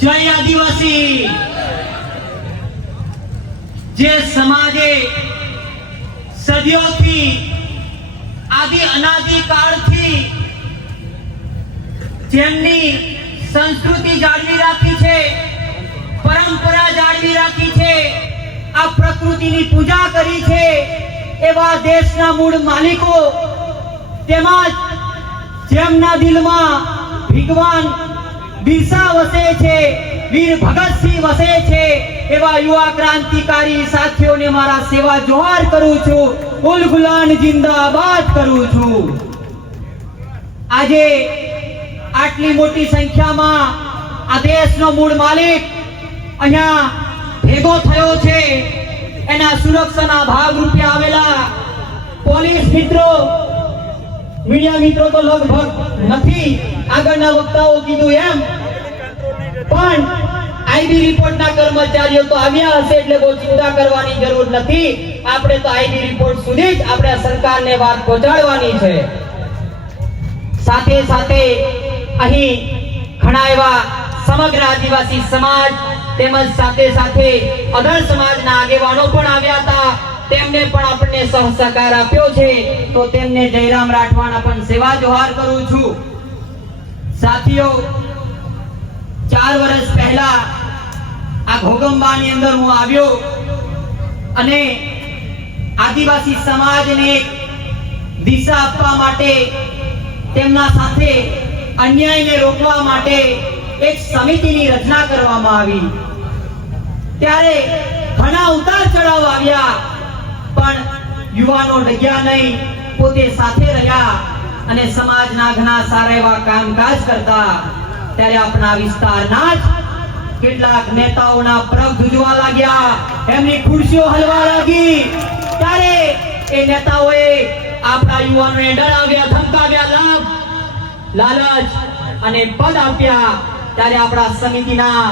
જય આદિવાસી। જે સમાજે સદીઓથી આદિ અનાદિ કાળથી જેમની સંસ્કૃતિ જાળવી રાખી છે, પરંપરા જાળવી રાખી છે, આ પ્રકૃતિની પૂજા કરી છે, એવા દેશના મૂળ માલિકો તેમજ જેમના દિલમાં ભગવાન બિરસા વસે છે, વીર ભગતસિંહ વસે છે, એવા યુવા ક્રાંતિકારી સાથીઓને મારા સેવા જોહાર કરું છું, ઉલ ગુલાન જિંદાબાદ કરું છું। આજે આટલી મોટી સંખ્યામાં આ દેશનો મૂળ માલિક અહીંયા ભેગો થયો છે, એના સુરક્ષાના ભાગરૂપે આવેલા પોલીસ મિત્રો, મીડિયા મિત્રો તો લગભગ નથી, આગળના વક્તાઓ કીધું એમ, પણ આઈબી રિપોર્ટના કર્મચારીઓ તો આવ્યા હશે એટલે બહુ ચિંતા કરવાની જરૂર નથી। આપણે તો આઈબી રિપોર્ટ સુધી જ આપણે સરકારને વાત પહોંચાડવાની છે। સાથે સાથે અહીં ઘણા એવા સમગ્ર આદિવાસી સમાજ તેમજ સાથે સાથે અધર સમાજના આગેવાનો પણ આવ્યા હતા, તેમને પણ આપણને સહકાર આપ્યો છે, તો તેમને જયરામ રાઠવાના પણ સેવા જોહાર કરું છું। સાથીઓ, 4 વર્ષ પહેલા આ ઘોગંબાની અંદર હું આવ્યો અને આદિવાસી સમાજને દિશા આપવા માટે, તેમના સાથે અન્યાયને રોકવા માટે એક સમિતિની રચના કરવામાં આવી। ત્યારે ઘણા ઉતાર ચઢાવ આવ્યા, પણ યુવાનો ડગ્યા નહીં, પોતે સાથે રહ્યા અને સમાજના ઘણા સારા એવા કામકાજ કરતા। ત્યારે આપણા વિસ્તારના જ કેટલાક નેતાઓના પગ ધ્રુજવા લાગ્યા, એમની ખુરશીઓ હલવા લાગી। ત્યારે એ નેતાઓએ આપણા યુવાનોને ડરાવ્યા, ધમકાવ્યા, લાલચ અને પદ આપ્યા। ત્યારે આપણા સમિતિના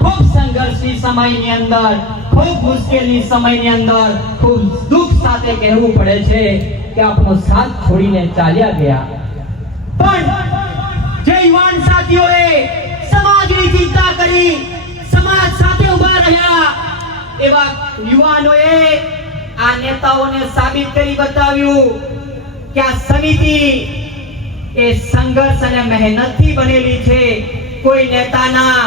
ખૂબ સંઘર્ષની સમયની અંદર, ખૂબ મુશ્કેલની સમયની અંદર ખૂબ દુઃખ સાથે કહેવું પડે છે કે આપણો સાથ છોડીને ચાલ્યા ગયા। પણ જે યુવાન સાથીઓએ સમાજની ચિંતા કરી, સમાજ સાથે ઉભા રહ્યા, એવા યુવાનોએ આ નેતાઓને સાબિત કરી બતાવ્યું કે આ સમિતિ એ સંઘર્ષ અને મહેનતથી બનેલી છે, કોઈ નેતાના,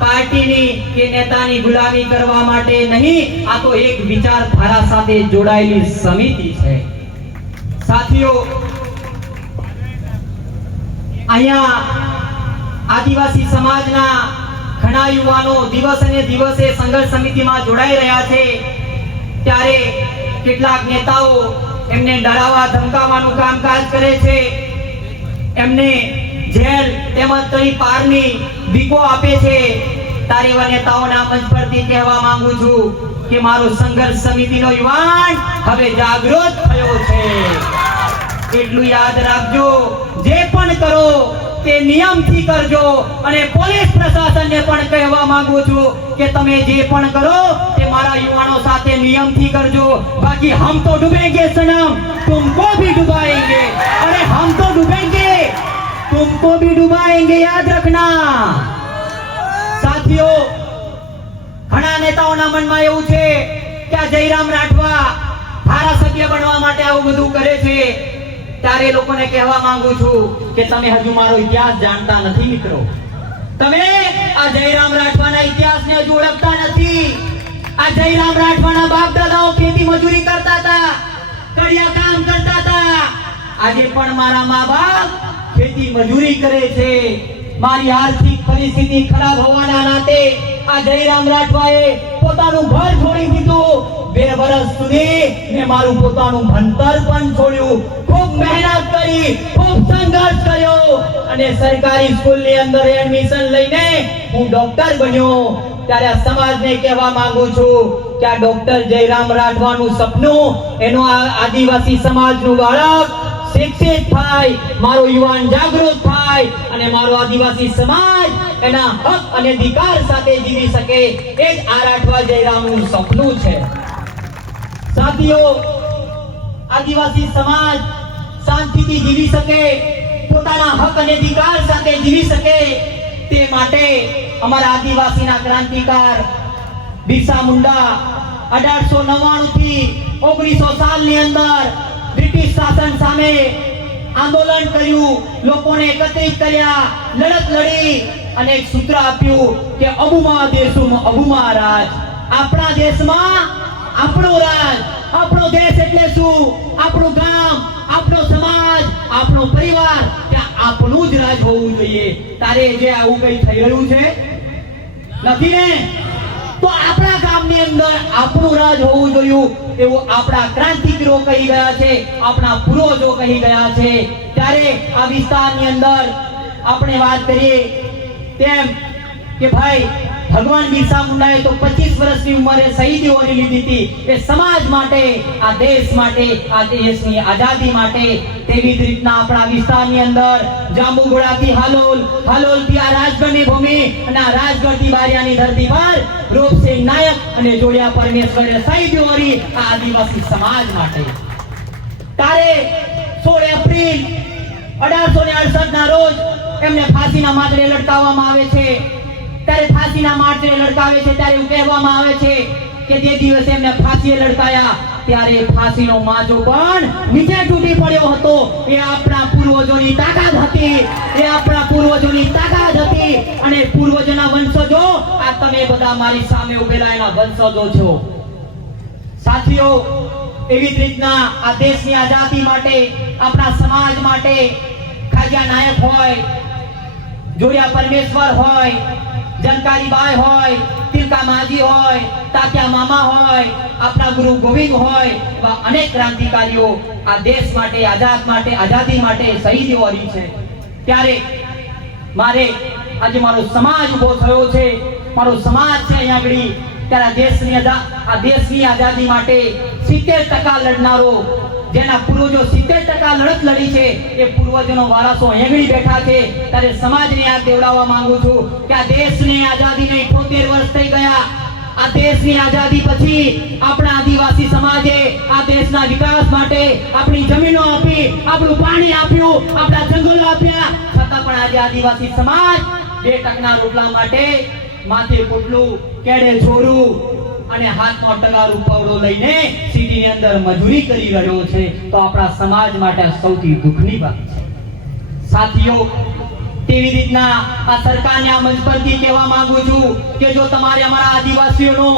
પાર્ટીની કે નેતાની ગુલામી કરવા માટે નહીં, આ તો એક વિચારધારા સાથે જોડાયેલી સમિતિ છે। સાથીઓ, અહીંયા આદિવાસી સમાજના ઘણા યુવાનો દિવસ અને દિવસે સંઘર્ષ સમિતિમાં જોડાઈ રહ્યા છે। ત્યારે કેટલાક નેતાઓ એમને ડરાવવા ધમકાવવાનું કામકાજ કરે છે, એમને જેલ તેમજ તરી પારની બીકો આપે છે। ત્યારે એવા નેતાઓના મંચ પરથી કહેવા માંગુ છું કે મારો સંઘર્ષ સમિતિનો યુવાન હવે જાગૃત થયો છે। એટલું યાદ રાખજો, જે પણ કરો તે નિયમથી કરજો, અને પોલીસ પ્રશાસનને પણ કહેવા માંગુ છું કે તમે જે પણ કરો તે મારા યુવાનો સાથે નિયમથી કરજો, બાકી હમ તો ડૂબેંગે સનમ, तुमको भी डुबाएंगे, अरे हम तो डूबेंगे, तुमको भी डुबाएंगे, याद रखना। સાથીઓ, ઘણા નેતાઓના મનમાં એવું છે કે આ જયરામ રાઠવા ધારાસભ્ય બનવા માટે આવું બધું કરે છે। ત્યારે લોકોને કહેવા માંગુ છું કે તમે હજુ મારો ઇતિહાસ જાણતા નથી મિત્રો, તમે આ જયરામ રાઠવાના ઇતિહાસને હજુ ઓળખતા નથી। આ જયરામ રાઠવાના બાપ દાદાઓ ખેતી મજૂરી કરતા હતા, કડિયા કામ કરતા હતા, આજે પણ મારા મા બાપ ખેતી મજૂરી કરે છે। મારી આર્થિક પરિસ્થિતિ ખરાબ હોવાના નાતે આ જયરામ રાઠવાએ પોતાનું ઘર છોડી દીધું, 2 વર્ષ સુધી મેં મારું પોતાનું ભણતર પણ છોડ્યું, ખૂબ મહેનત કરી, ખૂબ સંઘર્ષ કર્યો અને સરકારી સ્કૂલની અંદર એડમિશન લઈને હું ડોક્ટર બન્યો। ત્યારે આ સમાજને કહેવા માંગુ છું કે આ ડોક્ટર જયરામ રાઠવાનું સપનું, એનો આ આદિવાસી સમાજનું બાળક શિક્ષિત થાય, મારો યુવાન જાગૃત થાય અને મારો આદિવાસી સમાજ એના હક અને અધિકાર સાથે જીવી શકે, એ જ આ રાઠવા જયરામનું સપનું છે। સાથીઓ, આદિવાસી સમાજ શાંતિથી જીવી શકે, પોતાના હક અને અધિકાર સાથે જીવી શકે, તે માટે અમારા આદિવાસીના ક્રાંતિકાર બિરસા મુંડા 1899 થી 1900 સાલની અંદર બ્રિટિશ શાસન સામે આંદોલન કર્યું, લોકોને એકત્રિત કર્યા, લડત લડી અને એક સૂત્ર આપ્યું કે અબુમા દેશુમ અબુમા રાજ. આપણા દેશમાં આપણો રાજ. આપણો દેશ એટલે શું? આપણું ગામ, આપણો સમાજ, આપણો પરિવાર, ત્યાં આપણું જ રાજ હોવું જોઈએ. તારે જે આવું કઈ થઈ રહ્યું છે નથી ને, તો આપણા ગામની અંદર આપણું રાજ હોવું જોઈએ એવું આપણા ક્રાંતિવીરો કહી ગયા છે, આપણા પૂર્વજો કહી ગયા છે. ત્યારે આ વિસ્તારની અંદર આપણે વાત કરીએ તેમ કે ભાઈ ભગવાન બિરસા મુંડાએ તો 25 વર્ષની ઉંમરે શહીદીઓની લીધી હતી એ સમાજ માટે, આ દેશ માટે, આ દેશની આઝાદી માટે. તેવી જ રીતના આપણા વિસ્તારની અંદર જાંબુઘોડાથી હાલોલ, હાલોલથી આ રાજગઢની ભૂમિ અને આ રાજગઢથી બારિયાની ધરતી પર રૂપસિંહ નાયક અને જોડિયા પરમેશ્વરે શહીદીઓ કરી આ આદિવાસી સમાજ માટે. ત્યારે 16 એપ્રિલ 1868 ના રોજ એમને ફાંસીના માથે લટકાવવામાં આવે છે. ત્યારે ફાંસીના માથે લટકાવે છે ત્યારે એવું કહેવામાં આવે છે કે જે દિવસે એમને ફાંસીએ લટકાયા ત્યારે ફાંસીનો માજો પણ નીચે તૂટી પડ્યો હતો. એ આપણા પૂર્વજોની તાકાત હતી, એ આપણા પૂર્વજોની તાકાત હતી. અને પૂર્વજોના વંશજો આ તમે બધા મારી સામે ઉભેલા એના વંશજો છો. સાથીઓ, એવી જ રીતના આ દેશની આઝાદી માટે, આપણા સમાજ માટે ખાજા નાયક હોય, જોડિયા પરમેશ્વર હોય, જનકારીબાઈ હોય, તિલકા માજી હોય, તાત્યા મામા હોય, આપણા ગુરુ ગોવિંદ હોય, એવા અનેક ક્રાંતિકારીઓ આ દેશ માટે, આઝાદી માટે શહીદીઓ કરી છે. ત્યારે મારે આજે મારો સમાજ ઉભો થયો છે, મારો સમાજ છે અહીંયા આગળ. ત્યારે આ દેશની આઝાદી માટે 70% લડનારો, જેના પૂર્વજો 70% લડત લડી છે, એ પૂર્વજોનો વારસો અહીંયા બેઠા છે. ત્યારે સમાજને આ દેવડાવવા માંગુ છું કે આ દેશની આઝાદીને 78 વર્ષ થઈ ગયા. આ દેશની આઝાદી પછી આપણા આદિવાસી સમાજે આ દેશના વિકાસ માટે આપણી જમીનો આપી, આપણું પાણી આપ્યું, આપણા જંગલો આપ્યા, છતાં પણ આજે આદિવાસી સમાજ 2% રોટલા માટે માથે પોટલું, કેડે છોરું અને હાથમાં ટગારું પવડો લઈને સિટીની અંદર મજૂરી કરી રહ્યો છે. તો આપણા સમાજ માટે સૌથી દુઃખની વાત છે. સાથીઓ, તેવી રીતના આ સરકારને આ મંચ પરથી કહેવા માંગુ છું કે જો તમારે અમારા આદિવાસીઓનો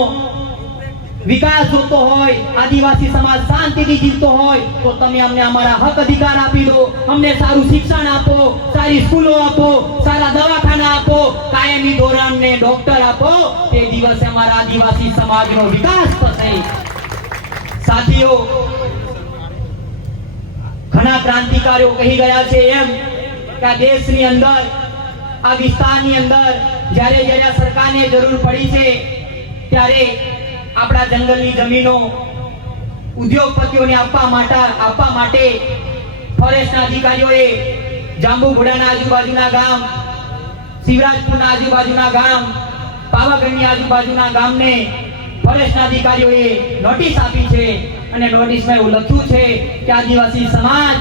વિકાસ જોતો હોય, આદિવાસી સમાજ શાંતિથી જીવતો હોય, તો તમે અમને અમારા હક અધિકાર આપી દો. અમને સારું શિક્ષણ આપો, સારી સ્કૂલો આપો, સારા દવાખાના આપો, કાયમી ધોરણે ડોક્ટર આપો. તે દિવસે અમારા આદિવાસી સમાજનો વિકાસ થશે. સાથીઓ, ઘણા ક્રાંતિકારીઓ કહી ગયા છે એમ કે આ દેશની અંદર, આ વિસ્તારની અંદર જ્યારે જ્યારે સરકારને જરૂર પડી છે ત્યારે આપણા જંગલની જમીનો ઉદ્યોગપતિઓને આપવા માટે ફોરેસ્ટના અધિકારીઓએ જાંબુઘોડાના આજુબાજુના ગામ, શિવરાજપુરના આજુબાજુના ગામ, પાવાગઢની આજુબાજુના ગામને ફોરેસ્ટના અધિકારીઓએ નોટિસ આપી છે. અને નોટિસમાં એવું લખ્યું છે કે આદિવાસી સમાજ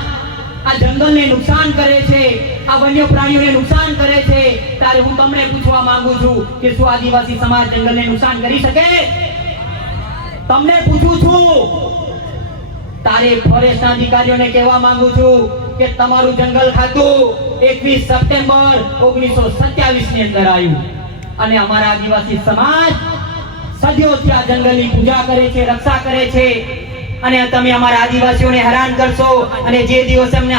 આ જંગલને નુકસાન કરે છે, આ વન્ય પ્રાણીઓને નુકસાન કરે છે. ત્યારે હું તમને પૂછવા માંગુ છું કે શું આદિવાસી સમાજ જંગલને નુકસાન કરી શકે? તમને પૂછું છું. તારે ફોરેસ્ટના અધિકારીઓને કહેવા માંગુ છું કે તમારું જંગલ ખાતું 21 સપ્ટેમ્બર 1927 ની અંદર આવ્યું અને અમારા આદિવાસી સમાજ સદીઓથી આ જંગલની પૂજા કરે છે, રક્ષા કરે છે. અને તમે અમારા આદિવાસીઓને હેરાન કરશો અને જે દિવસે અમને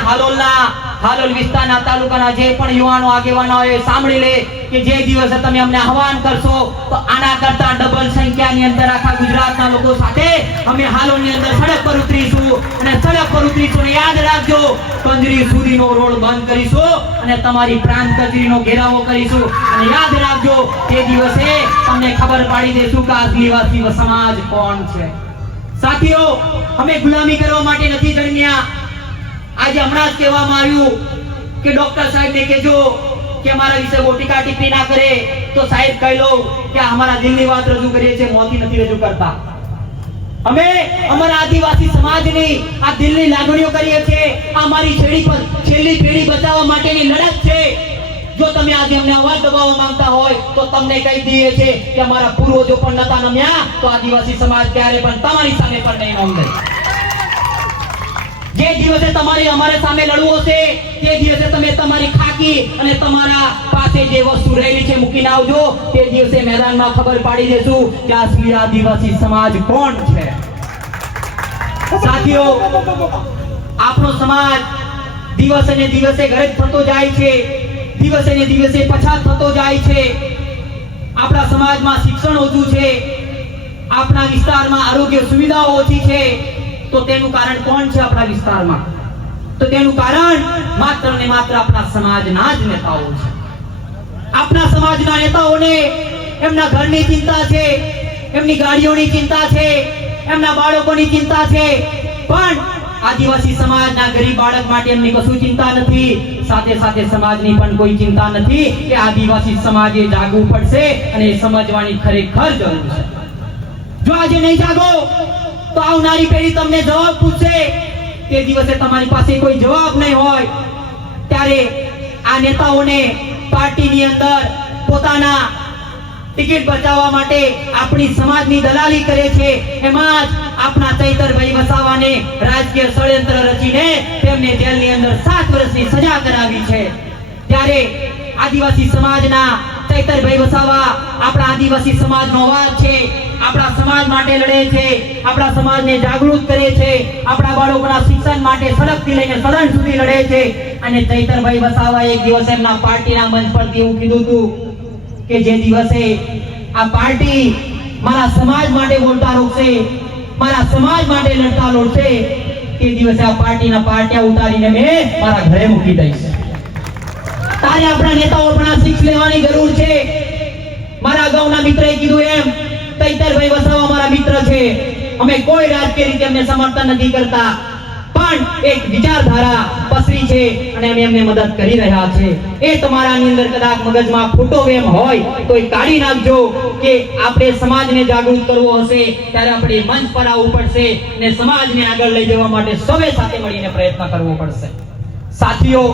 હાલોલ વિસ્તારના તાલુકાના જે પણ યુવાનો આગેવાનો હોય સાંભળી લે કે જે દિવસે તમે અમને આહવાન કરશો તો આના કરતા ડબલ સંખ્યાની અંદર આખા ગુજરાતના લોકો સાથે અમે હાલોલની અંદર સડક પર ઉતરીશું. અને સડક પર ઉતરીશું અને યાદ રાખજો, કંજરી સુધીનો રોડ બંધ કરીશું અને તમારી પ્રાંત કચેરીનો ઘેરાવો કરીશું. અને યાદ રાખજો, તે દિવસે તમને ખબર પાડી દેશું કે આદિવાસી સમાજ કોણ છે. સાથીઓ, અમે ગુલામી કરવા માટે નથી જન્મ્યા. આજે હમણાં જ કહેવામાં આવ્યું કે ડોક્ટર સાહેબને કહેજો કે અમારા વિશે બહુ ટીકા ટિપ્પણી ના કરે. તો સાહેબ કહી લો કે અમારા દિલની વાત રજૂ કરીએ છીએ, મોંથી નથી રજૂ કરતા. અમે અમારા આદિવાસી સમાજની આ દિલની લાગણીઓ કરીએ છીએ. આ અમારી છેલ્લી પેઢી બચાવવા માટેની લડત છે. જો તમે આજે અમને અવાજ દબાવવા માંગતા હોય તો તમને કહી દઈએ છે કે અમારા પૂર્વજો પણ નતા નમ્યા તો આદિવાસી સમાજ ક્યારે પણ તમારી સામે પણ નહીં નમે. જે દિવસે તમારે અમારે સામે લડવું હશે તે દિવસે તમે તમારી ખાકી અને તમારા પાસે જે વસ્તુ રહેલી છે મૂકીને આવજો. તે દિવસે મેદાનમાં ખબર પાડી દેશું કે અસલી આદિવાસી સમાજ કોણ છે. સાથીઓ, આપણો સમાજ દિવસે ને દિવસે ગરીબ થતો જાય છે, દિવસે ને દિવસે પછાત થતો જાય છે. આપણા સમાજમાં શિક્ષણ ઓછું છે, આપણા વિસ્તારમાં આરોગ્ય સુવિધાઓ ઓછી છે. તો તેનું કારણ કોણ છે આપણા વિસ્તારમાં? તો તેનું કારણ માત્ર ને માત્ર આપણા સમાજના જ નેતાઓ છે. આપણા સમાજના નેતાઓને એમના ઘરની ચિંતા છે, એમની ગાડીઓની ચિંતા છે, એમના બાળકોની ચિંતા છે, પણ આદિવાસી સમાજના ગરીબ બાળક માટે એમની કશું ચિંતા નથી. સાથે સાથે સમાજની પણ કોઈ ચિંતા નથી કે આદિવાસી સમાજે જાગવું પડશે અને એ સમજવાની ખરેખર જરૂર છે. જો આજે નહીં જાગો તો આવનારી પેઢી તમને જવાબ પૂછશે. તે દિવસે તમારી પાસે કોઈ જવાબ નહીં હોય ત્યારે આ નેતાઓને પાર્ટીની અંદર પોતાના ટિકિટ બચાવવા માટે આપણી સમાજની દલાલી કરે છે. એમાં જ આપણા ચૈતરભાઈ વસાવાને રાજકીય ષડયંત્ર રચીને તેમને જેલની અંદર 7 વર્ષની સજા કરાવી છે. ત્યારે આદિવાસી સમાજના ચૈતરભાઈ વસાવા આપણા આદિવાસી સમાજનો અવાજ છે, આપણા સમાજ માટે લડે છે, આપણા સમાજને જાગૃત કરે છે, આપણા બાળકોના શિક્ષણ માટે સડકથી લઈને સદન સુધી લડે છે. અને ચૈતરભાઈ વસાવા એક દિવસ એમના પાર્ટીના મંચ પરથી એવું કીધું હતું કે જે દિવસે આ પાર્ટી મારા સમાજ માટે બોલતા રોકશે, મારા સમાજ માટે લડતા લડશે, તે દિવસે આ પાર્ટીના પાટિયા ઉતારીને મેં મારા ઘરે મૂકી દઈશ. તારે આપણા નેતાઓ પણ આ શીખ લેવાની જરૂર છે. મારા અગાઉના મિત્રએ કીધું એમ ચૈતરભાઈ વસાવા મારા મિત્ર છે. અમે કોઈ રાજકીય રીતે એમને સમર્થન નથી કરતા, પણ એક વિચારધારા પસરી છે અને અમે એમને મદદ કરી રહ્યા છે. એ તમારાની અંદર કદાચ મગજમાં ખોટો વેમ હોય તો એ કાઢી નાખજો કે આપણે સમાજને જાગૃત કરવો હશે ત્યારે આપણે મંચ પર આવવું પડશે અને સમાજને આગળ લઈ જવા માટે સૌએ સાથે મળીને પ્રયત્ન કરવો પડશે. સાથીઓ,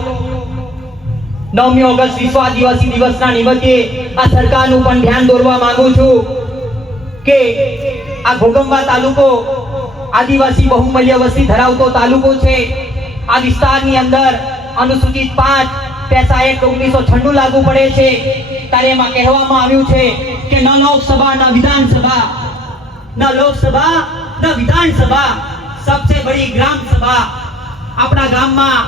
9મી ઓગસ્ટ વિશ્વ આદિવાસી દિવસના નિમિત્તે આ સરકારનું પણ ધ્યાન દોરવા માંગુ છું કે આ ઘોગંબા તાલુકો આદિવાસી બહુમૂલ્ય વસ્તી ધરાવતો તાલુકો છે. આ વિસ્તારની અંદર અનુસૂચિત 5 પેસા એક્ટ 1996 લાગુ પડે છે. ત્યારે એમાં કહેવામાં આવ્યું છે કે ન લોકસભા ન વિધાનસભા, ન લોકસભા ન વિધાનસભા, સબસે બડી ગ્રામ સભા. આપણા ગામમાં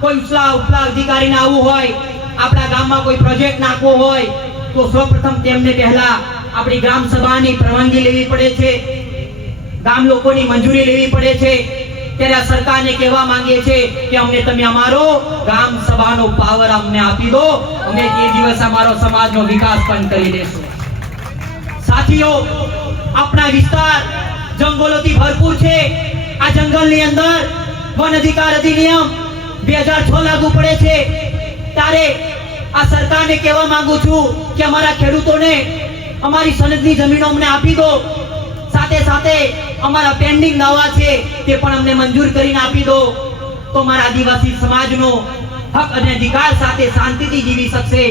કોઈ ઉપલા અધિકારીને આવવું હોય, આપણા ગામમાં કોઈ પ્રોજેક્ટ નાખવો હોય તો સૌપ્રથમ તેમને પહેલા આપણી ગ્રામ સભાની પરવાનગી લેવી પડે છે, ગામ લોકોની મંજૂરી લેવી પડે છે. ત્યારે આ સરકારને કહેવા માંગીએ છે કે અમને તમે અમારો ગ્રામ સભાનો પાવર અમને આપી દો, અમે તે દિવસ અમારો સમાજનો વિકાસ પણ કરી દેશું. સાથીઓ, આપણા વિસ્તાર જંગલોથી ભરપૂર છે. આ જંગલની અંદર વન અધિકાર અધિનિયમ 2006 લાગુ પડે છે. ત્યારે આ સરકારને કહેવા માંગુ છું કે અમારા ખેડૂતોને અમારી સનદની જમીનો અમને આપી દો. સાથે સાથે અમારા પેન્ડિંગ દાવા છે તે પણ અમને મંજૂર કરીને આપી દો. તો અમારા આદિવાસી સમાજનો હક અને અધિકાર સાથે શાંતિથી જીવી શકશે.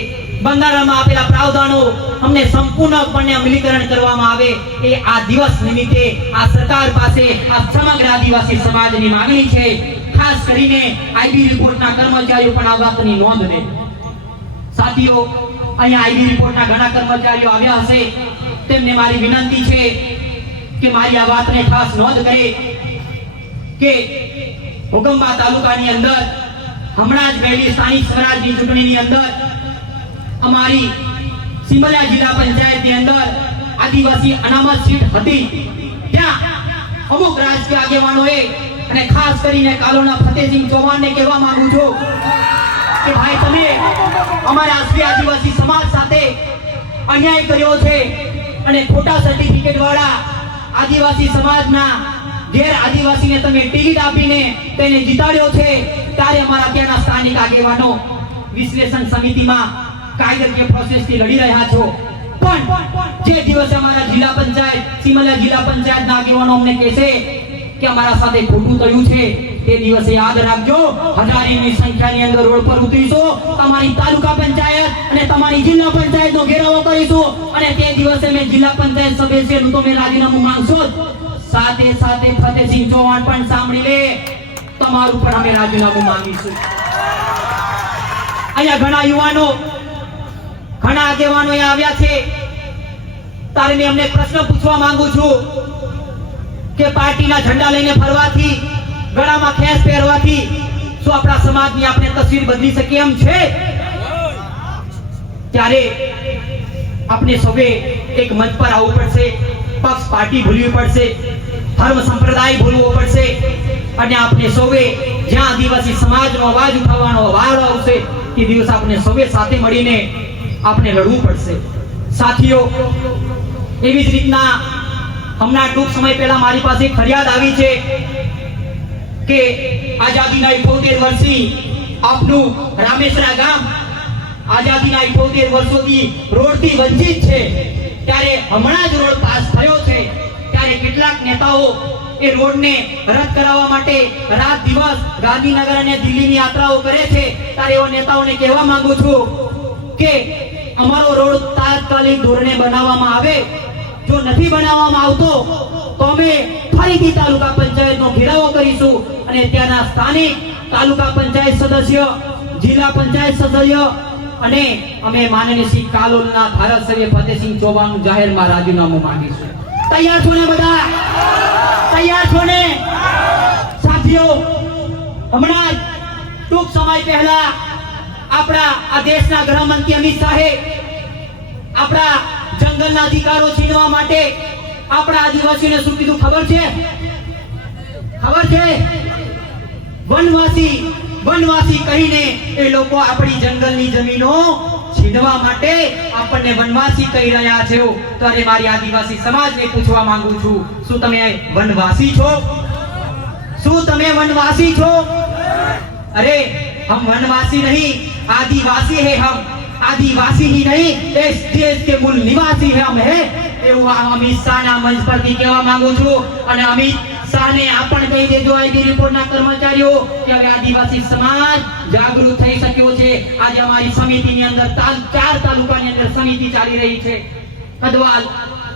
બંધારણમાં આપેલા પ્રાવધાનો અમને સંપૂર્ણપણે અમલીકરણ કરવામાં આવે એ આ દિવસ નિમિત્તે આ સરકાર પાસે આ સમગ્ર આદિવાસી સમાજની માંગણી છે. ખાસ કરીને આઈબી રિપોર્ટના કર્મચારીઓ પણ આ વાતની નોંધ લે. સાથીઓ, અહીંયા આઈબી રિપોર્ટના ઘણા કર્મચારીઓ આવ્યા હશે. તેમને મારી વિનંતી છે કે મારી આ વાતને ખાસ નોંધ કરે કે ઘોગંબા તાલુકાની અંદર હમણાં જ ગયેલી સ્થાનિક સ્વરાજની ચૂંટણીની અંદર અમારી સિમલા જિલ્લા પંચાયતની અંદર આદિવાસી અનામત સીટ હતી. ત્યાં અમુક રાજકીય આગેવાનોએ અને ખાસ કરીને કાલોના ફતેહસિંહ ચૌહાણને કહેવા માંગુ છું કે ભાઈ તમે અમારા અસલી આદિવાસી સમાજ સાથે અન્યાય કર્યો છે અને ખોટા સર્ટિફિકેટ વાળા આદિવાસી સમાજના ગેર આદિવાસીને તમે ટિકિટ આપીને તેને જીતાડ્યો છે. ત્યારે અમારા ત્યાંના સ્થાનિક આગેવાનો વિશ્લેષણ સમિતિમાં કાયદાકીય પ્રોસેસથી લડી રહ્યા છો. પણ જે દિવસે અમારા જિલ્લા પંચાયત સિમલા જિલ્લા પંચાયતના આગેવાનો અમને કહેશે કે અમારા સાથે ખોટું થયું છે તે દિવસે યાદ રાખજો, હજારીની સંખ્યાની અંદર રોડ પર ઉતરીશું, તમારી તાલુકા પંચાયત અને તમારી જિલ્લા પંચાયતનો ઘેરાવો કરીશું અને તે દિવસે મેં જિલ્લા પંચાયત સભ્યનું તો મેં રાજીનામું માંગશો જ, સાથે સાથે ફતેહસિંહ ચૌહાણ પણ સાંભળી લે, તમારું પણ અમે રાજીનામું માંગીશું. અહીંયા ઘણા યુવાનો, ઘણા આગેવાનો અહીંયા આવ્યા છે, તારે મેં અમને પ્રશ્ન પૂછવા માંગુ છું કે પાર્ટીના ઝંડા લઈને ફરવાથી, ગળામાં ખેસ પહેરવાથી શું આપણા સમાજની આપણે તસવીર બદલી શકીએ એમ છે? ત્યારે આપણે સૌએ એક મંચ પર આવવું પડશે, પક્ષ પાર્ટી ભૂલવી પડશે, ધર્મ સંપ્રદાય ભૂલવો પડશે અને આપણે સૌએ જ્યાં આદિવાસી સમાજનો અવાજ ઉઠાવવાનો વારો આવશે તે દિવસ આપણે સૌએ સાથે મળીને આપણે લડવું પડશે. સાથીઓ, એવી જ રીતના હમણાં ટૂંક સમય પહેલા મારી પાસે ફરિયાદ આવી છે કે આઝાદીના 78 વર્ષથી આપનું રામેશ્વરા ગામ આઝાદીના 78 વર્ષોથી રોડથી વંચિત છે, ત્યારે હમણાં જ રોડ પાસ થયો છે, ત્યારે કેટલાક નેતાઓ એ રોડને રદ કરાવવા માટે રાત દિવસ ગાંધીનગર અને દિલ્હીની યાત્રાઓ કરે છે. ત્યારે એવા નેતાઓને કહેવા માંગુ છું કે અમારો રોડ તાત્કાલિક ધોરણે બનાવવામાં આવે, જો નથી બનાવવામાં આવતો તો અમે ફરીથી તાલુકા પંચાયતનો ઘેરાવો કરીશું અને ત્યાંના સ્થાનિક તાલુકા પંચાયત સદસ્ય, જિલ્લા પંચાયત સદસ્ય અને અમે માનનીય શ્રી કાલોલના ધારાસભ્ય ફતેહસિંહ ચૌહાણનું જાહેરમાં રાજીનામું માંગીશું. તૈયાર છો ને બધા? તૈયાર છો ને? સાથીઓ, હમણાં જ ટૂંક સમય પહેલા આપણા આ દેશના ગૃહમંત્રી અમિત શાહે આપણા જંગલના અધિકારો છીનવા માટે આપણા આદિવાસીઓને શું કીધું ખબર છે? ખબર છે? વનવાસી કહીને એ લોકો આપણી જંગલની જમીનો છીનવા માટે આપણને વનવાસી કહી રહ્યા છે. ત્યારે મારી આદિવાસી સમાજને પૂછવા માંગુ છું, શું તમે વનવાસી છો? શું તમે વનવાસી છો? अरे हम वनवासी नहीं, आदिवासी है हम, आदिवासी ही नहीं इस देश के मूल निवासी है हम है એવું અમિત શાહના મંચ પરથી કહેવા માંગુ છું. અને અમિત શાહને આ પણ કહી દેજો આઈબી રિપોર્ટના કર્મચારીઓ કે હવે આદિવાસી સમાજ જાગૃત થઈ શક્યો છે. આજે અમારી સમિતિની અંદર 4 તાલુકાની અંદર સમિતિ ચાલી રહી છે, કદવાલ,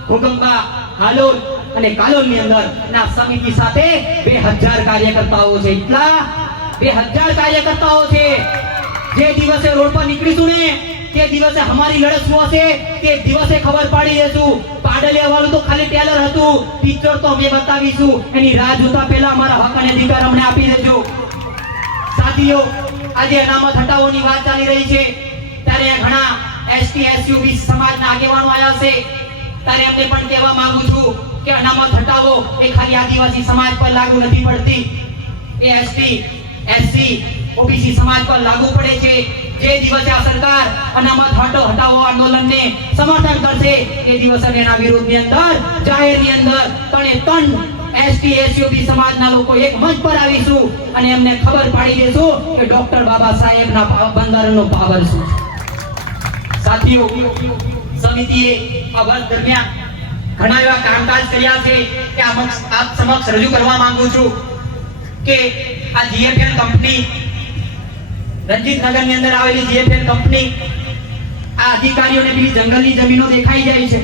ઘોગંબા, હાલોલ અને કાલોલની અંદર. આ સમિતિ સાથે 2000 કાર્યકર્તાઓ છે. એટલા 2000 કાર્યકર્તાઓ છે. જે દિવસે રોડ પર નીકળીશું ને તે દિવસે અમારી લડત શું હશે તે દિવસે ખબર પાડી દેશું. પાડલિયા વાળું તો ખાલી ટેલર હતું, પિક્ચર તો અમે બતાવીશું. એની રાહ જોતા પહેલા અમારા હક અને અધિકાર અમને આપી દેજો. સાથીઓ, આજે અનામત હટાવવાની વાત ચાલી રહી છે, ત્યારે ઘણા એસટી એસયુબી સમાજના આગેવાનો આવ્યા છે. ત્યારે એમને પણ કહેવા માંગુ છું કે અનામત હટાવો એ ખાલી આદિવાસી સમાજ પર લાગુ નથી પડતી, એ એસટી એસસી ઓબીસી સમાજ પર લાગુ પડે છે. જે દિવસે આ સરકાર અનામત હટાવો આંદોલનને સમર્થન કરશે એ દિવસે એના વિરોધની અંદર જાહેરની અંદર ત્રણ એસટી એસયુબી સમાજના લોકો એક મંચ પર આવીશું અને એમને ખબર પાડી દેશું કે ડોક્ટર બાબા સાહેબના બંધારણનો પાવર શું છે. સાથીઓ, સમિતિએ આ વર્ષ દરમિયાન ઘણા એવા કામકાજ કર્યા છે કે આપ સમક્ષ રજૂ કરવા માંગુ છું કે આ જીએફએલ કંપની, રંજીતનગરની અંદર આવેલી જીએફએલ કંપની, આ અધિકારીઓને પેલી જંગલની જમીનો દેખાઈ જાય છે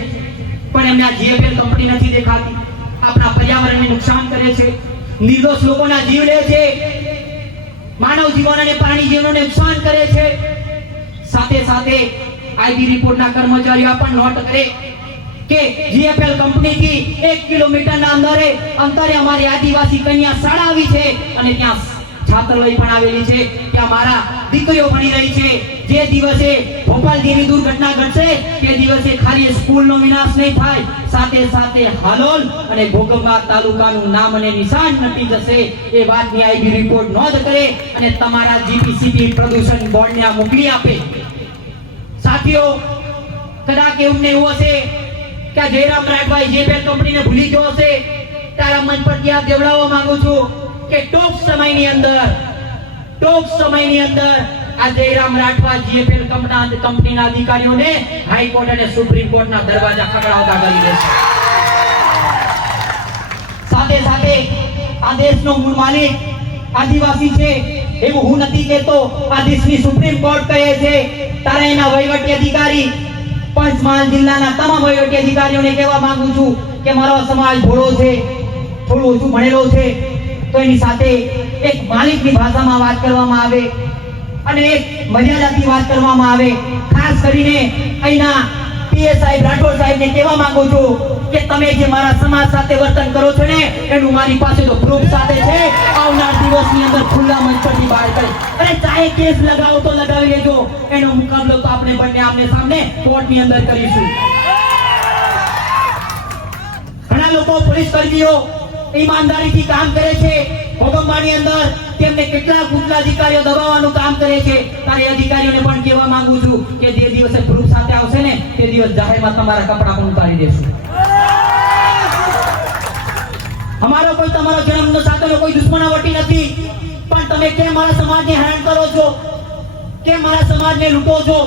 પણ એમને આ જીએફએલ કંપની નથી દેખાતી. આપણા પર્યાવરણને નુકસાન કરે છે, નિર્દોષ લોકોના જીવ લે છે, માનવ જીવન અને પ્રાણી જીવનને નુકસાન કરે છે. સાથે સાથે આઈબી રિપોર્ટના કર્મચારીઓ પણ નોટ કરે કે જીએફએલ કંપનીથી 1 કિલોમીટરના અંતરે અમારી આદિવાસી કન્યા શાળા આવી છે અને ત્યાં છાત્રાલય પણ આવેલી છે. ત્યાં મારા દીકરીઓ ભણી રહી છે. જે દિવસે ભોપાલ જેવી દુર્ઘટના ઘટશે તે દિવસે ખાલી સ્કૂલનો વિનાશ નહીં થાય, સાથે સાથે હાલોલ અને ઘોગંબા તાલુકાનું નામ અને નિશાન મટી જશે. એ વાતની આઈબી રિપોર્ટ નોંધ કરે અને તમારા જીપીસીબી પ્રદૂષણ બોર્ડને આ મોકલી આપે. સાથીઓ, કદાચ એવું હશે કે જયરામ રાઠવાએ જીએફએલ કંપનીને ભૂલી ગયો હશે, તારા મંચ પર ત્યાં દેવડાવવા માંગુ છું કે ટૂંક સમયની અંદર આ જયરામ રાઠવા જીએફએલ કંપનીના અધિકારીઓને હાઈકોર્ટ અને સુપ્રીમ કોર્ટના દરવાજા ખખડાવતા કરી દેશે. સાથે સાથે આ દેશનો મૂળ માલિક, આદિવાસી છે એવું હું નથી કહેતો, આ દેશની સુપ્રીમ કોર્ટ કહે છે. તારે એના વહીવટી અધિકારી પંચમહાલ જિલ્લાના તમામ વહીવટી અધિકારીઓને કહેવા માંગુ છું કે મારો સમાજ ભોળો છે, થોડું ઓછું ભણેલો છે, તો એની સાથે એક માલિકની ભાષામાં વાત કરવામાં આવે અને એક મર્યાદાથી વાત કરવામાં આવે. ખાસ કરીને અહીંના પીએસ સાહેબ રાઠોડ સાહેબને કહેવા માંગુ છું કે તમે જે મારા સમાજ સાથે વર્તન કરો છો ને એનું મારી પાસે તો પ્રૂફ સાથે છે. આવનાર દિવસની અંદર ખુલ્લા મંચ પરથી બહાર કરી અને ચાહે કેસ લગાવો તો લગાવી લેજો, એનો મુકાબલો તો આપણે બંને આમને સામને કોર્ટની અંદર કરીશું. ઘણા લોકો પોલીસ કર્મીઓ ઈમાનદારીથી કામ કરે છે, ભોગંબાની અંદર તેમને કેટલાક ઉચ્ચ અધિકારીઓ દબાવવાનું કામ કરે છે. તારે અધિકારીઓને પણ કહેવા માંગુ છું કે જે દિવસે પ્રૂફ સાથે આવશે ને તે દિવસ જાહેરમાં તમારા કપડા પણ ઉતારી દેશું. અમારો કોઈ તમારો જન્મનો સાથેનો કોઈ દુશ્મનાવટી નથી, પણ તમે કેમ મારા સમાજને હેરાન કરો છો, કેમ મારા સમાજને લૂંટો છો,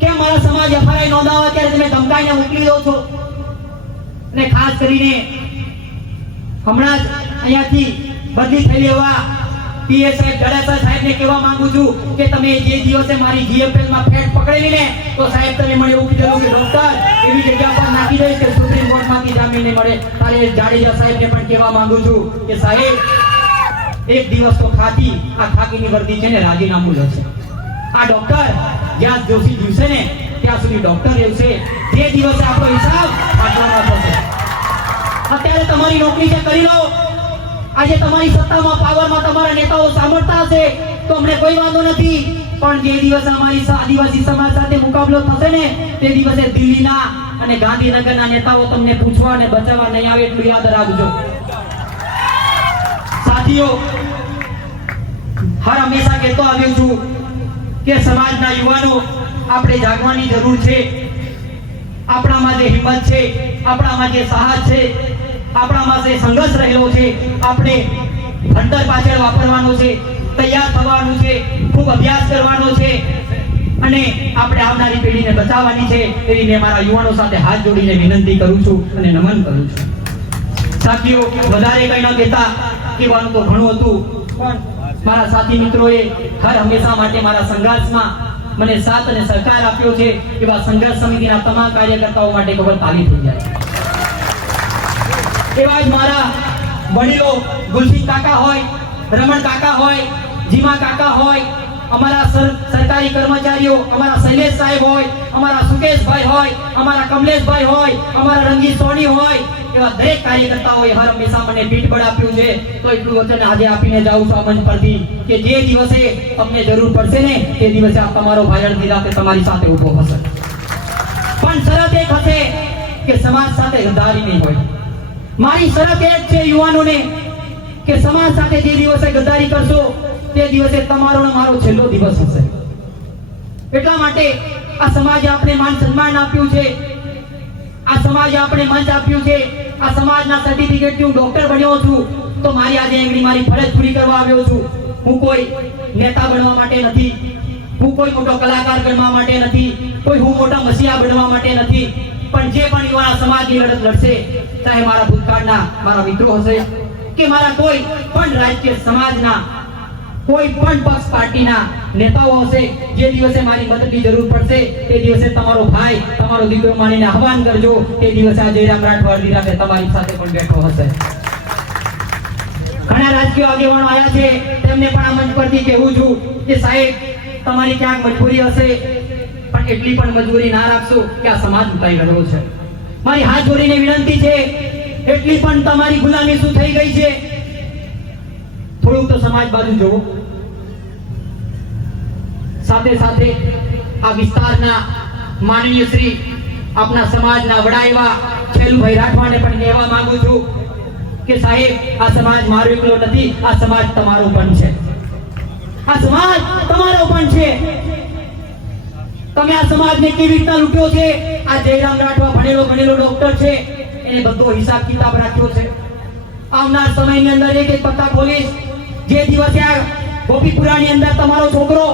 કેમ મારા સમાજ એફઆઈઆર નોંધાવે ત્યારે તમે ધમકાઈને મોકલી દો છો. અને ખાસ કરીને હમણાં જ અહીંયાથી બદલી થયેલી એવા પીએસ સાહેબ ગડાસા સાહેબને કહેવા માંગુ છું કે તમે જે દિવસે મારી જીએફએલ માં ફેટ પકડેલી ને તો સાહેબ તમે મને એવું કીધું કે ડોક્ટર એવી જગ્યા પર નાખી દઈશ કે સુપ્રીમ કોર્ટમાંથી જામીન નહીં મળે. તારે જાડેજા સાહેબને પણ કહેવા માંગુ છું કે સાહેબ એક દિવસ તો ખાકીની વર્દી છે ને રાજીનામું લેશે. આ ડોક્ટર જ્યાં જોશી જીવશે ને ત્યાં સુધી ડોક્ટર રહેશે. જે દિવસે આપણો હિસાબ આટલામાં થશે. અત્યારે તમારી નોકરી છે કરી લો, આજે તમારી સત્તામાં પાવરમાં તમારા નેતાઓ સાંભળતા હશે તો અમને કોઈ વાંધો નથી, પણ જે દિવસે અમારી આદિવાસી સમાજ સાથે મુકાબલો થશે ને તે દિવસે દિલ્હીના અને ગાંધીનગરના નેતાઓ તમને પૂછવા અને બચાવવા નહીં આવે એટલું યાદ રાખજો. સાથીઓ, હર હંમેશા કહેતો આવ્યો છું કે સમાજના યુવાનો આપણે જાગવાની જરૂર છે. આપણામાં જે હિંમત છે, આપણામાં જે સાહસ છે, આપણામાં જે સંઘર્ષ રહેલો છે, આપણે ભણતર પાછળ વાપરવાનો છે, તૈયાર થવાનું છે, ખૂબ અભ્યાસ કરવાનો છે અને આપણે આવનારી પેઢીને બચાવવાની છે. એવી મેં મારા યુવાનો સાથે હાથ જોડીને વિનંતી કરું છું અને નમન કરું છું. સાથીઓ, વધારે કંઈ ન કહેતા, કહેવાનું તો ઘણું હતું, પણ મારા સાથી મિત્રોએ હર હંમેશા માટે મારા સંઘર્ષમાં મને સાથ અને સહકાર આપ્યો છે. એવા સંઘર્ષ સમિતિના તમામ કાર્યકર્તાઓ માટે ખબર તાલી થઈ જાય. એવા જ મારા વડીલો ગુલસિંહ કાકા હોય, રમણ કાકા હોય, જીમા કાકા હોય, અમારા સરકારી કર્મચારીઓ, અમારા શૈલેષ સાહેબ હોય, અમારા સુકેશભાઈ હોય, અમારા કમલેશભાઈ હોય, અમારા રંગીત સોની હોય, એવા દરેક કાર્યકર્તાઓએ હર હંમેશા મને પીઠબળ આપ્યું છે. તો એટલું વચન આજે આપીને જાઉં છું આ મંચ પરથી કે જે દિવસે તમને જરૂર પડશે ને તે દિવસે આ તમારો ભાઈ અડધી રાતે તમારી સાથે ઊભો હશે. પણ શરત એક હશે કે સમાજ સાથે ગદ્દારી નહીં હોય. મારી શરત એ જ છે યુવાનોને કે સમાજ સાથે જે દિવસે ગદ્દારી કરશો તે દિવસે તમારો ને મારો છેલ્લો દિવસ હશે. એટલા માટે આ સમાજે આપણે માન સન્માન આપ્યું છે, આ સમાજે આપણે મંચ આપ્યું છે, આ સમાજના સર્ટિફિકેટથી હું ડોક્ટર બન્યો છું, તો મારી આજે એંગડી મારી ફરજ પૂરી કરવા આવ્યો છું. હું કોઈ નેતા બનવા માટે નથી, હું કોઈ મોટો કલાકાર બનવા માટે નથી, કોઈ હું મોટા મસીહા બનવા માટે નથી, પણ જે પણ યુવા સમાજની લડત લડશે, ચાહે મારા ભૂતકાળના મારા મિત્રો હશે કે મારા કોઈ પણ રાજકીય સમાજના કોઈ પણ પક્ષ પાર્ટીના નેતાઓ હશે, જે દિવસે મારી મદદની જરૂર પડશે તે દિવસે તમારો ભાઈ, તમારો દીકરો માનીને આહવાન કરજો. તે દિવસે આ જયરામ રાઠવા અડધી રાતે તમારી સાથે પણ બેઠો હશે. ઘણા રાજકીય આગેવાનો આવ્યા છે, તેમને પણ આ મંચ પરથી કહેવું છું કે સાહેબ તમારી ક્યાંક મજબૂરી હશે, પણ એટલી પણ મજબૂરી ના રાખશો કે આ સમાજ ઉતાઈ રહ્યો છે. મારી હાથ જોડીને વિનંતી છે, એટલી પણ તમારી ગુલામી શું થઈ ગઈ છે, થોડુંક તો સમાજ બાજુ જોવો. સાથે સાથે આ વિસ્તારના માનનીય શ્રી આપના સમાજના વડા એવા છેલુભાઈ રાઠવાને પણ કહેવા માંગુ છું કે સાહેબ આ સમાજ મારો એકલો નથી, આ સમાજ તમારો પણ છે, આ સમાજ તમારો પણ છે. તમે આ સમાજને કેવી રીતના લૂંટ્યો છે, આ જયરામ રાઠવા ભણેલો ડોક્ટર છે, એને બધો હિસાબ કિતાબ રાખ્યો છે. આવનાર સમયની અંદર એક પત્તા ખોલીશ. જે દિવસે આ ગોપીપુરાની અંદર તમારો છોકરો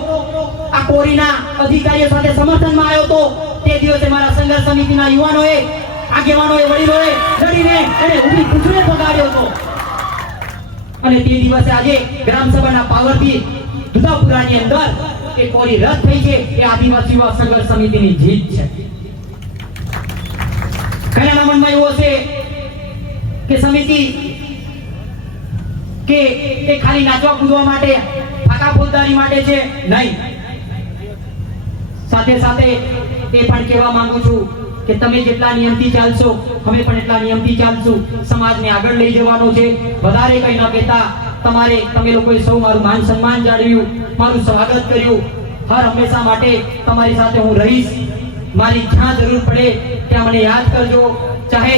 આ કોરીના અધિકારીઓ સાથે સમર્થનમાં આવ્યો હતો, તે દિવસે મારા સંઘર્ષ સમિતિના યુવાનોએ, આગેવાનોએ, વડીલોએ લડીને એને ઊભી પૂછડે પગાડ્યો હતો. અને તે દિવસે આજે ગ્રામ સભાના પાવરથી દુધાપુરાની અંદર એ કોરી રદ થઈ છે. એ આદિવાસી યુવા સંઘર્ષ સમિતિની જીત છે. ઘણાના મનમાં એવું હશે કે સમિતિ કે એ ખાલી નાચવા કૂદવા માટે, ફાકા ફોજદારી માટે છે, નહીં. સાથે સાથે એ પણ કહેવા માંગુ છું કે તમે જેટલા નિયમથી ચાલશો અમે પણ એટલા નિયમથી ચાલશું. સમાજને આગળ લઈ જવાનો છે. વધારે કંઈ ન કહેતા તમે લોકોએ સૌ મારું માન સન્માન જાળવ્યું, મારું સ્વાગત કર્યું. હર હંમેશા માટે તમારી સાથે હું રહીશ. મારી જ્યાં જરૂર પડે ત્યાં મને યાદ કરજો. ચાહે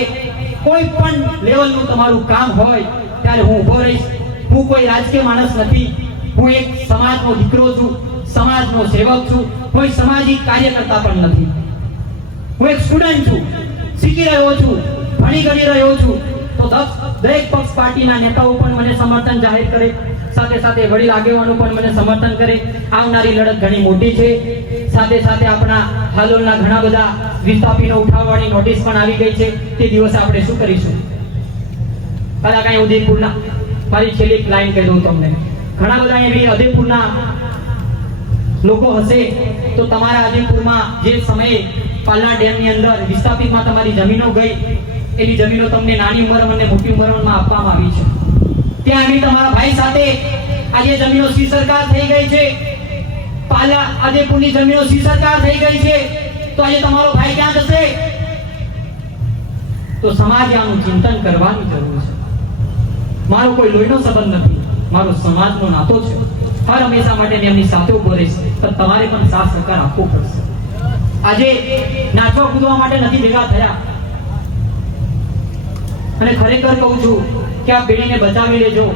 કોઈ પણ લેવલનું તમારું કામ હોય ત્યારે હું ઊભો રહીશ. હું કોઈ રાજકીય માણસ નથી. હું એક સમાજનો દીકરો છું, સમાજનો સેવક છું. કોઈ સામાજિક કાર્યકર્તા પણ નથી. હું એક સ્ટુડન્ટ છું, શીખી રહ્યો છું, ભણી ગણી રહ્યો છું. તો દરેક પક્ષ પાર્ટીના નેતાઓ પણ મને સમર્થન જાહેર કરે, સાથે સાથે વડીલ આગેવાનો પણ મને સમર્થન કરે. આવનારી લડત ઘણી મોટી છે. સાથે સાથે આપણા હાલોલના ઘણા બધા વિસ્થાપીનો ઉઠાવવાની નોટિસ પણ આવી ગઈ છે. તે દિવસે આપણે શું કરીશું? કદાચ કાંઈ ઉદયપુરના, મારી છેલ્લી એક લાઈન કહી દઉં તમને. ઘણા બધા એવી ઉદયપુરના લોકો હશે તો તમારા ઉદયપુરમાં જે સમયે પાલના ડેમની અંદર વિસ્થાપિતમાં તમારી જમીનો ગઈ, એની જમીનો તમને નાની ઉંમરમાં અને મોટી ઉંમરમાં આપવામાં આવી છે. ત્યાં આવી તમારા ભાઈ સાથે આજે જમીનો સી સરકાર થઈ ગઈ છે. પાલા ઉદયપુરની જમીનો સી સરકાર થઈ ગઈ છે. તો આજે તમારો ભાઈ ક્યાં જશે? તો સમાજે આનું ચિંતન કરવાની જરૂર છે. મારો કોઈ લોહીનો સંબંધ નથી, મારો સમાજનો નાતો છે. હર હંમેશા માટે એમની સાથે ઉભો રહીશ. તો તમારે પણ સાથ સહકાર આપવો પડશે. આજે નાચવા કૂદવા માટે નથી ભેગા થયા. અને ખરેખર કહું છું કે આ પેઢીને બચાવી લેજો,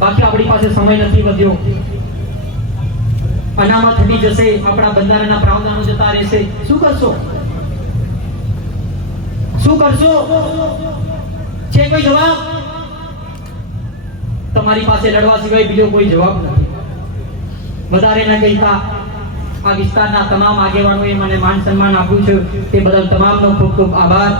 બાકી આપણી પાસે સમય નથી વધ્યો. અનામત હટી જશે, આપણા બંધારણના પ્રાવધાનો જતા રહેશે. શું કરશો? શું કરશો? છે કોઈ જવાબ? તમારી પાસે લડવા સિવાય બીજો કોઈ જવાબ નથી. વધારે ન કહેતા આ વિસ્તારના તમામ આગેવાનોએ મને માન સન્માન આપ્યું છે, તે બદલ તમામનો ખૂબ ખૂબ આભાર.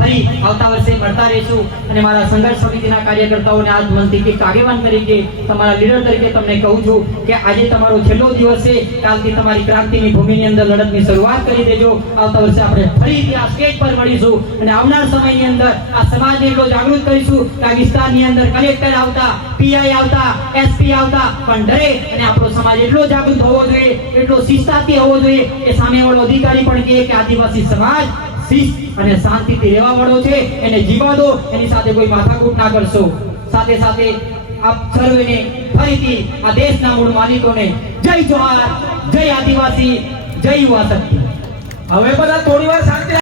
ફરી આવતા વર્ષે મળતા રહીશું. અને મારા સંઘર્ષ સમિતિના કાર્યકર્તાઓને આજ મનથી એક આગેવાન તરીકે, તમારા લીડર તરીકે તમને કહું છું કે આજે તમારો છેલ્લો દિવસ છે. કાલથી તમારી ક્રાંતિની ભૂમિની અંદર લડતની શરૂઆત કરી દેજો. આવતા વર્ષે આપણે ફરીથી આ સ્ટેજ પર મળીશું અને આવનાર સમયની અંદર આ સમાજને એટલો જાગૃત કરીશું કે આ વિસ્તારની અંદર કલેક્ટર આવતા, પીઆઈ આવતા, એસપી આવતા, પણ ડરે. અને આપણો સમાજ એટલો જાગૃત હોવો જોઈએ, એટલો શિસ્તાથી હોવો જોઈએ કે સામેવાળો અધિકારી પણ કહે કે આદિવાસી સમાજ શિસ્ત અને શાંતિથી રહેવા વાળો છે, એને જીવા દો, એની સાથે કોઈ માથાકૂટ ના કરશો. સાથે સાથે આપ સર્વેને ફરીથી આ દેશના મૂળ માલિકોને જય જોહાર, જય આદિવાસી, જય યુવા શક્તિ. હવે બધા થોડી વાર શાંતિ